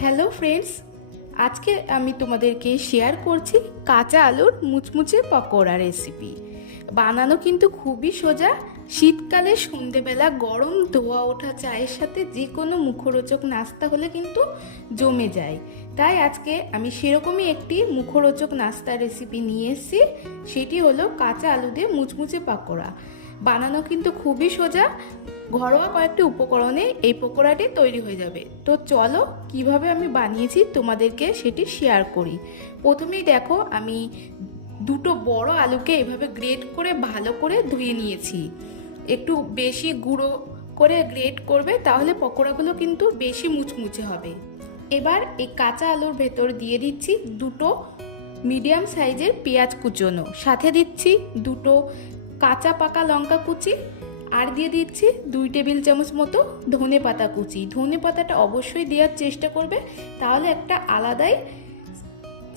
Hello friends আজকে আমি তোমাদেরকে শেয়ার করছি কাঁচা আলুর মুচমুচে পকোড়া রেসিপি বানানো কিন্তু খুবই সোজা। শীতকালে সন্ধেবেলা গরম ধোয়া ওঠা চায়ের সাথে যে কোনো মুখরোচক নাস্তা হলে কিন্তু জমে যায়। তাই আজকে আমি সেরকমই একটি মুখরোচক নাস্তা রেসিপি নিয়ে এসেছি। সেটি হলো কাঁচা আলু দিয়ে মুচমুচে পকোড়া। বানানো কিন্তু খুবই সোজা। ঘরোয়া কয়েকটি উপকরণে এই পকোড়াটি তৈরি হয়ে যাবে। তো চলো, কীভাবে আমি বানিয়েছি তোমাদেরকে সেটি শেয়ার করি। প্রথমেই দেখো, আমি দুটো বড় আলুকে এভাবে গ্রেট করে ভালো করে ধুয়ে নিয়েছি। একটু বেশি গুঁড়ো করে গ্রেট করবে, তাহলে পকোড়াগুলো কিন্তু বেশি মুচমুচে হবে। এবার এই কাঁচা আলুর ভেতর দিয়ে দিচ্ছি দুটো মিডিয়াম সাইজের পেঁয়াজ কুচোনো। সাথে দিচ্ছি দুটো কাঁচা পাকা লঙ্কা কুচি আর দিয়ে দিচ্ছি দুই টেবিল চামচ মতো ধনে পাতা কুচি। ধনে পাতাটা অবশ্যই দেওয়ার চেষ্টা করবে, তাহলে একটা আলাদাই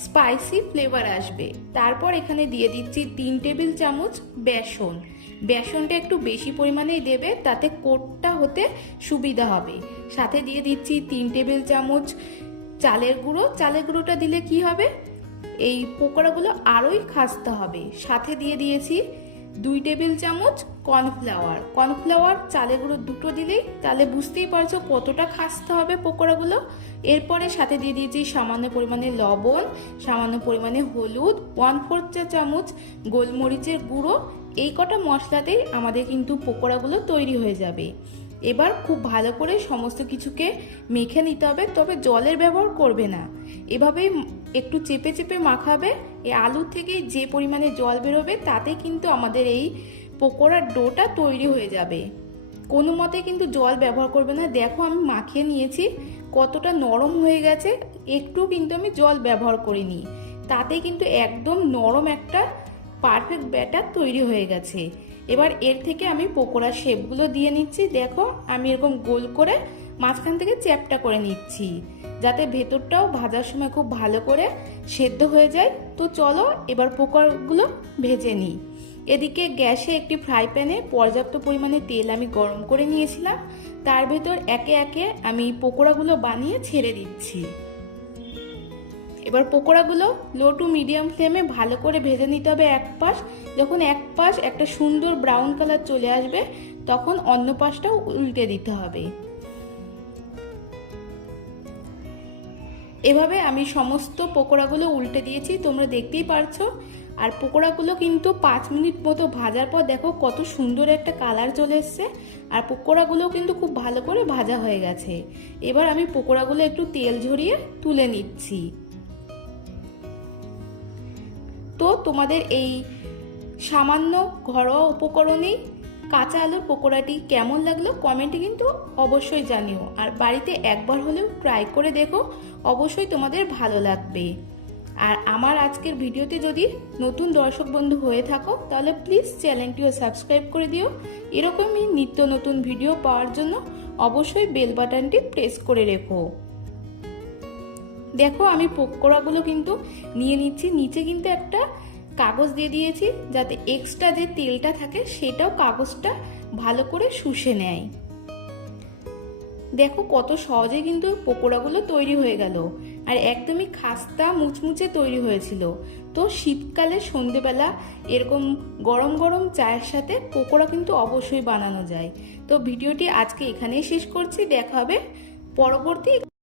স্পাইসি ফ্লেভার আসবে। তারপর এখানে দিয়ে দিচ্ছি তিন টেবিল চামচ বেসন। বেসনটা একটু বেশি পরিমাণেই দেবে, তাতে কোটটা হতে সুবিধা হবে। সাথে দিয়ে দিচ্ছি তিন টেবিল চামচ চালের গুঁড়ো। চালের গুঁড়োটা দিলে কি হবে? এই পকোড়াগুলো আরোই খাসতে হবে। সাথে দিয়ে দিয়েছি দুই টেবিল চামচ কর্নফ্লাওয়ার। কর্নফ্লাওয়ার চালে গুঁড়ো দুটো দিলেই তাহলে বুঝতেই পারছ কতটা খাসতে হবে পকোড়াগুলো। এরপরে সাথে দিয়ে দিয়েছি সামান্য পরিমাণে লবণ, সামান্য পরিমাণে হলুদ ওয়ান ফোর্থ চা চামচ গোলমরিচের গুঁড়ো। এই কটা মশলাতেই আমাদের কিন্তু পকোড়াগুলো তৈরি হয়ে যাবে। এবার খুব ভালো করে সমস্ত কিছুকে মেখে নিতে হবে, তবে জলের ব্যবহার করবে না। এভাবেই একটু চেপে চেপে মাখাবে। এই আলুর থেকে যে পরিমাণে জল বেরোবে, তাতে কিন্তু আমাদের এই পকোড়ার ডোটা তৈরি হয়ে যাবে। কোনো মতে কিন্তু জল ব্যবহার করবে না। দেখো আমি মাখিয়ে নিয়েছি, কতটা নরম হয়ে গেছে। একটু কিন্তু আমি জল ব্যবহার করিনি। তাতে কিন্তু একদম নরম একটা পারফেক্ট ব্যাটার তৈরি হয়ে গেছে। এবার এর থেকে আমি পকোড়ার শেপগুলো দিয়ে নিচ্ছি। দেখো, আমি এরকম গোল করে মাঝখান থেকে চ্যাপটা করে নিচ্ছি। যাতে ভেতরটাও ভাজার সময় খুব ভালো করে সেদ্ধ হয়ে যায়। তো চলো, এবার পকোড়াগুলো ভেজে নিই। এদিকে গ্যাসে একটি ফ্রাই প্যানে পর্যাপ্ত পরিমাণে তেল আমি গরম করে নিয়েছিলাম। তার ভেতর একে একে আমি পকোড়াগুলো বানিয়ে ছেড়ে দিচ্ছি। এবার পকোড়াগুলো লো টু মিডিয়াম ফ্লেমে ভালো করে ভেজে নিতে হবে এক পাশ। যখন এক পাশ একটা সুন্দর ব্রাউন কালার চলে আসবে, তখন অন্য পাশটাও উল্টে দিতে হবে। এভাবে আমি সমস্ত পকোড়াগুলো উল্টে দিয়েছি, তোমরা দেখতেই পারছ। আর পকোড়াগুলো কিন্তু পাঁচ মিনিট মতো ভাজার পর দেখো কত সুন্দর একটা কালার চলে এসছে। আর পকোড়াগুলো কিন্তু খুব ভালো করে ভাজা হয়ে গেছে। এবার আমি পকোড়াগুলো একটু তেল ঝরিয়ে তুলে নিচ্ছি। তো তোমাদের এই সামান্য ঘরোয়া উপকরণেই কাঁচা আলুর পকোড়াটি কেমন লাগল কমেন্টে কিন্তু অবশ্যই জানিও। আর বাড়িতে একবার হলেও ট্রাই করে দেখো, অবশ্যই তোমাদের ভালো লাগবে। আর আমার আজকের ভিডিওতে যদি নতুন দর্শক বন্ধু হয়ে থাকো, তাহলে প্লিজ চ্যানেলটিও সাবস্ক্রাইব করে দিও। এরকমই নিত্য নতুন ভিডিও পাওয়ার জন্য অবশ্যই বেল বাটনটি প্রেস করে রেখো। দেখো, আমি পকোড়াগুলো কিন্তু নিয়ে নিচ্ছি। নিচে কিন্তু একটা কাগজ দিয়ে দিয়েছি, যাতে এক্সট্রা যে তেলটা থাকে, সেটাও কাগজটা ভালো করে শুষে নেয়। দেখো, কত সহজে কিন্তু পকোড়াগুলো তৈরি হয়ে গেল। আর একদমই খাস্তা মুচমুচে তৈরি হয়েছিল। তো শীতকালে সন্ধেবেলা এরকম গরম গরম চায়ের সাথে পকোড়া কিন্তু অবশ্যই বানানো যায়। তো ভিডিওটি আজকে এখানেই শেষ করছি। দেখা হবে পরবর্তী